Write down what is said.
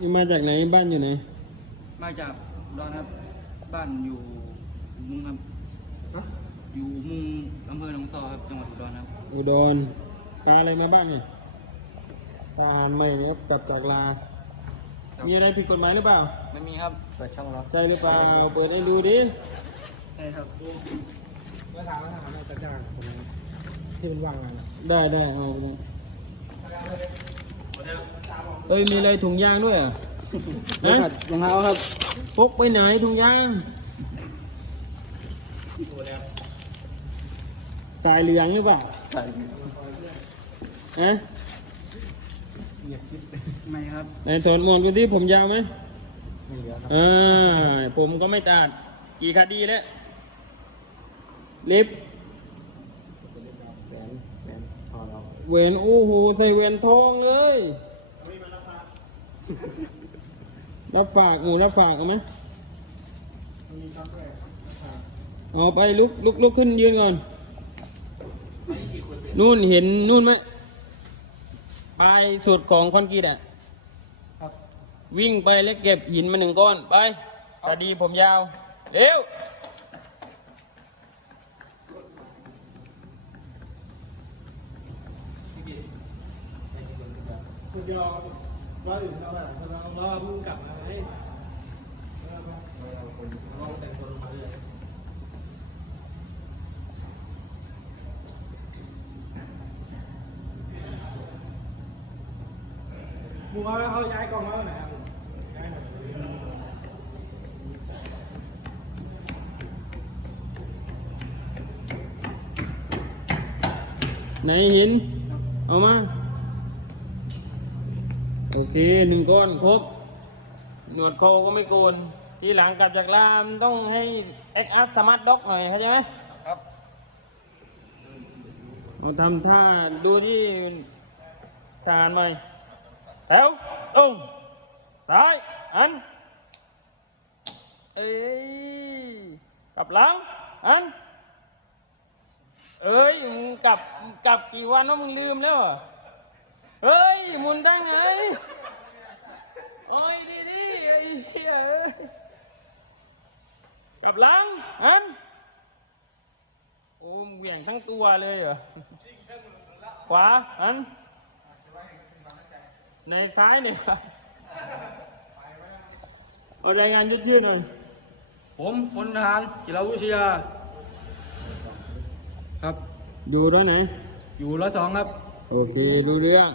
นี่มาจากไหนบ้านอยู่ไหน มาจากอุดอนครับ บ้านอยู่มุงครับอยู่มุงอำเภอหนองซอครับจังหวัดอุดรครับ อุดรปลาอะไรมาบ้างเนี่ยปลาอาหารใหม่เนี่ยกลับจากลามีอะไรผิดกฎหมายหรือเปล่า ไม่มีครับ เปิดช่องแล้วใช่หรือเปล่า เปิดให้ดูดิใช่ครับเมื่อถามว่าถามอะไรจะจ้างคนนั้นที่เป็นว่างงานอะได้ได้เอาไปเลย เอ้ยมีอะไรถุงยางด้วยเหรอะรองเท้าครับพกไปไหนถุงยางสายเหลืองหรือเปล่าใส่ฮะไม่ครับไหนถอนหมวกดูดิผมยาวไหมไม่เหลือครับอ่าผมก็ไม่ตัดกี่คดีแล้วลิฟต์แหวนแหวน พอแล้วเวนโอ้โหใส่เวนทองเลยรับฝากหมูรับฝากเอาไหมเอาไปลุกลุกลุกขึ้นยืนก่อน นู่นเห็นนู่นไหมปลายสุดของคอนกรีตอะครับวิ่งไปแล้วเก็บหินมาหนึ่งก้อน ไปคดีผมยาว เร็ว คุณยอมว่าอยู่เท่าไหร่เราเราพิ่งกลับมาไหมมึงว่าเขาย้ายกองมาวันไหนครับย้ายหน่อยไหนหิน เอามา โอเคหนึ่งก้อนครบ หนวดโคก็ไม่โกน ทีหลังกลับจากรามต้องให้เอ็กอาร์สมาร์ทด็อกหน่อยเข้าใจไหมครับเอาทำท่าดูที่ทหารใหม่แถวตรงซ้ายอัน เอ้ยกลับหลังอัน เอ้ยมึงกลับกลับกี่วันว่ามึงลืมแล้วเหรอ เฮ้ยหมุนตั้งไงโอ้ยดีดีไอ้เหี้ยเอ้ยกลับหลังอันโอ้มึงเหวี่ยงทั้งตัวเลยเหรอขวาอันในซ้ายเนี่ยครับเอารายงานชื่อๆหน่อยผมพลทหารจิรวิทยา ครับ อยู่ด้วยไหน อยู่ร้อยสองครับ โอเค รู้เรื่อง